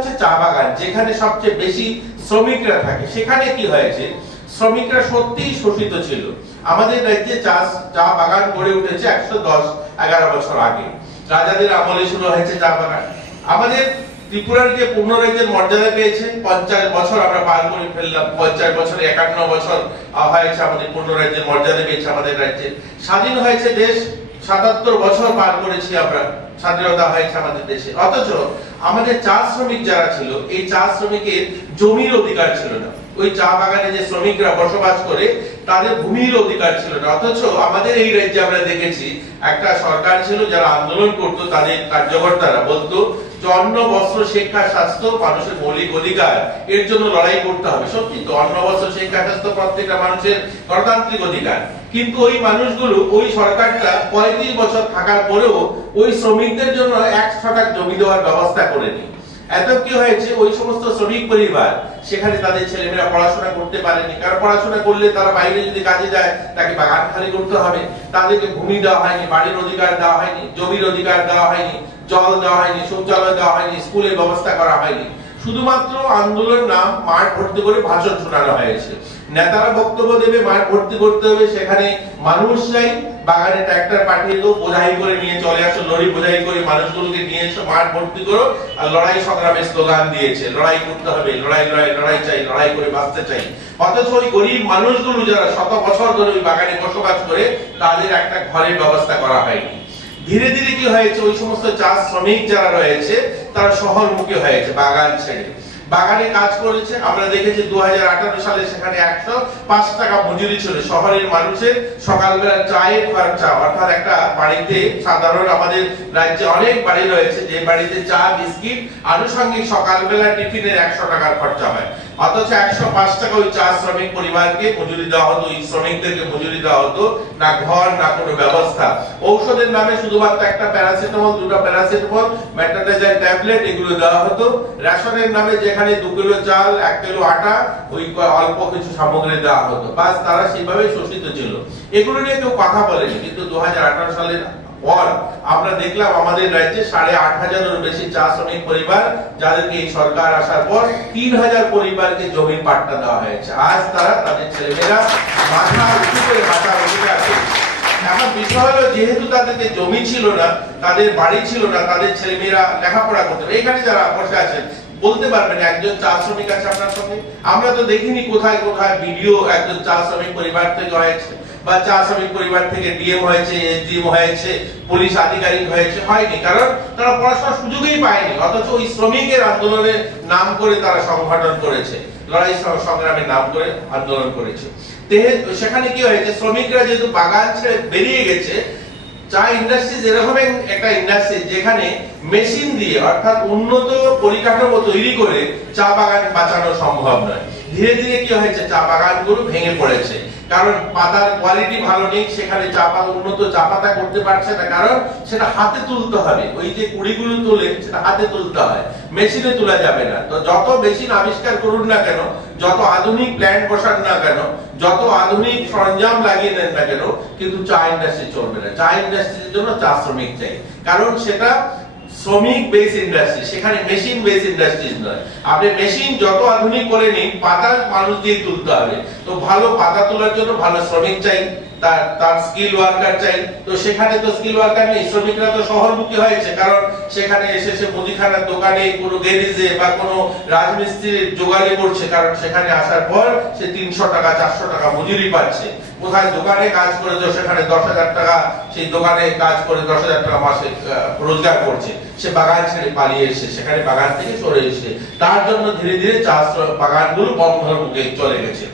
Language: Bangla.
হচ্ছে চা বাগান, যেখানে সবচেয়ে বেশি শ্রমিকরা থাকে। সেখানে কি হয়েছে? শ্রমিকরা সত্যিই শোষিত ছিল। আমাদের রাজ্যে চা চা বাগান গড়ে উঠেছে একশো দশ, এগারো বছর আগে। রাজাদের আমলে শুরু হয়েছে চা বাগান। আমাদের ত্রিপুরার যে পূর্ণ রাজ্যের মর্যাদা পেয়েছে পঞ্চাশ বছর আমরা পার করে ফেললাম। পঞ্চাশ বছর একান্ন বছর হয়েছে আমাদের পূর্ণ রাজ্যের মর্যাদা পেয়েছে আমাদের রাজ্যে। স্বাধীন হয়েছে দেশ, সাতাত্তর বছর পার করেছি আমরা। স্বাধীনতা হয়েছে আমাদের দেশে। অথচ আমাদের চা শ্রমিক যারা ছিল, এই চা শ্রমিকের জমির অধিকার ছিল না। ওই চা বাগানে যে শ্রমিকরা বসবাস করে, তাদের ভূমির অধিকার ছিল না। অথচ আমাদের এই রাজ্যে আমরা দেখেছি, একটা সরকার ছিল যারা আন্দোলন করতো, তাদের কার্যকর্তারা বলতো অন্ন বস্ত্র শিক্ষা, স্বাস্থ্য, মানুষের মৌলিক অধিকার, এর জন্য লড়াই করতে হবে। সত্যি তো অন্ন বস্ত্র শিক্ষা, স্বাস্থ্য প্রত্যেকটা মানুষের গণতান্ত্রিক অধিকার। কিন্তু ওই মানুষগুলো ওই সরকারটা পঁয়ত্রিশ বছর থাকার পরেও ওই শ্রমিকদের জন্য এক টাকা জমি দেওয়ার ব্যবস্থা করেনি। এত কি হয়েছে? ওই সমস্ত শ্রমিক পরিবার, সেখানে তাদের ছেলেমেয়েরা পড়াশোনা করতে পারেনি। কারণ পড়াশোনা করলে তারা বাইরে যদি কাজে যায়, তাকে বাগান খালি করতে হবে। তাদেরকে ভূমি দেওয়া হয়নি, বাড়ির অধিকার দেওয়া হয়নি, জমির অধিকার দেওয়া হয়নি, জল দেওয়া হয়নি, শৌচালয় দেওয়া হয়নি, স্কুলের ব্যবস্থা করা হয়নি। শুধুমাত্র আন্দোলন নাম মাঠ ভর্তি করে ভাষণ শোনানো হয়েছে। নেতারা বক্তব্য দেবে মাঠ ভর্তি করতে হবে, সেখানে মানুষ চাই, বাগানে ট্রাক্টর পাঠিয়ে দেবো বোঝাই করে নিয়ে চলে আসো লরি বোঝাই করে মানুষগুলোকে নিয়ে এসো মাঠ ভর্তি করো। আর লড়াই সংগ্রামের স্লোগান দিয়েছে, লড়াই করতে হবে, লড়াই লড়াই লড়াই চাই, লড়াই করে বাঁচতে চাই। অথচ ওই গরিব মানুষগুলো যারা শত বছর ধরে ওই বাগানে বসবাস করে, তাদের একটা ঘরের ব্যবস্থা করা হয়নি। ধীরে ধীরে কি হয়েছে? ওই সমস্ত চা শ্রমিক যারা রয়েছে, তারা শহরমুখী হয়েছে, বাগান ছেড়ে। বাগানে কাজ করেছে, আমরা দেখেছি দু সালে সেখানে একশো পাঁচ টাকা মজুরি ছিল। শহরের মানুষের সকালবেলা চায়ের খরচা অর্থাৎ একটা বাড়িতে সাধারণ আমাদের রাজ্যে অনেক বাড়ি রয়েছে, যে বাড়িতে চা, বিস্কিট, আনুষঙ্গিক সকালবেলা টিফিনের একশো টাকার খরচা হয়। অথচ একশো পাঁচ টাকা ওই চা শ্রমিক পরিবারকে মজুরি দেওয়া হতো, ওই শ্রমিকদেরকে মজুরি দেওয়া হতো, না ঘর, না কোনো ব্যবস্থা। ঔষধের নামে শুধুমাত্র একটা প্যারাসিটামল, দুটো প্যারাসিটামল মেটাডাইজার ট্যাবলেট, এগুলো দেওয়া হতো। রেশনের নামে যেখানে দু কিলো চাল, এক কিলো আটা, ওই অল্প কিছু সামগ্রী দেওয়া হতো। বাস তারা সেইভাবে শোষিত ছিল। এগুলো নিয়ে কেউ কথা বলেনি, কিন্তু দু সালের পর আমরা দেখলাম আমাদের রাজ্যে সাড়ে আট হাজারের বেশি চা শ্রমিক পরিবার যাদেরকে এই সরকার আসার পর তিন হাজার পরিবারকে জমি পাট্টা দেওয়া হয়েছে। আজ তারা তাদের ছেলেমেয়েরা মাথা উঁচু করে এখন বিষয় হলো, যেহেতু তাদেরকে জমি ছিল না, তাদের বাড়ি ছিল না, তাদের ছেলেমেয়েরা লেখাপড়া করতে এখানে যারা বসে আছেন, বলতে পারবেন একজন চা শ্রমিক আছে আপনার সঙ্গে। আমরা তো দেখিনি কোথায় কোথায় ভিডিও একজন চা শ্রমিক পরিবার থেকে হয়েছে। বা চা শ্রমিক পরিবার থেকে ডিএম হয়েছে, এসডিএম হয়েছে, পুলিশ আধিকারিক হয়েছে, হয়নি। কারণ তারা পড়াশোনার সুযোগই পায়নি। অথচ ওই শ্রমিকের আন্দোলনের নাম করে তারা সংগঠন করেছে। লড়াই সংগ্রামের নাম করে আন্দোলন করেছে। সেখানে কি হয়েছে? শ্রমিকরা যেহেতু বাগান ছেড়ে বেরিয়ে গেছে, চা ইন্ডাস্ট্রিজ এরকম একটা ইন্ডাস্ট্রি যেখানে মেশিন দিয়ে, অর্থাৎ উন্নত পরিকাঠামো তৈরি করে চা বাগান বাঁচানো সম্ভব নয়। ধীরে ধীরে কি হয়েছে? চা বাগানগুলো ভেঙে পড়েছে। কারণ পাতার কোয়ালিটি ভালো নেই, সেখানে চা পাতা উন্নত চা পাতা করতে পারছে না। কারণ সেটা হাতে তুলতে হবে। ওই যে কুড়িগুলো তোলে, সেটা হাতে তুলতে হয়। মেশিনে তোলা যাবে না। তো যত মেশিন আবিষ্কার করুন না কেন, যত আধুনিক প্ল্যান্ট বসান না কেন, যত আধুনিক সরঞ্জাম লাগিয়ে দেন না কেন, কিন্তু চা ইন্ডাস্ট্রি চলবে না। চা ইন্ডাস্ট্রির জন্য চা শ্রমিক চাই। কারণ সেটা শ্রমিক বেস ইন্ডাস্ট্রি সেখানে মেশিন বেস ইন্ডাস্ট্রিজ নয়। আপনি মেশিন যত আধুনিক করে নিন, পাতা মানুষ দিয়ে তুলতে হবে। তো ভালো পাতা তোলার জন্য ভালো শ্রমিক চাই। তার তার স্কিল ওয়ার্কার চাই। তো সেখানে তো স্কিল ওয়ার্কার নেই, শ্রমিকরা তো শহরমুখী হয়েছে, কারণ সেখানে এসে সে মুদিখানার দোকানে, কোনো গ্যারেজে বা কোনো রাজমিস্ত্রির করছে, কারণ সেখানে আসার পর সে তিনশো টাকা, চারশো টাকা মজুরি পাচ্ছে। কোথায় দোকানে কাজ করে তো সেখানে দশ হাজার টাকা, সেই দোকানে কাজ করে দশ হাজার টাকা মাসে রোজগার করছে। সে বাগান ছেড়ে পালিয়ে এসে, সেখানে বাগান থেকে সরে এসে, তার জন্য ধীরে ধীরে চাষ বাগানগুলো বন্ধের মুখে চলে গেছে।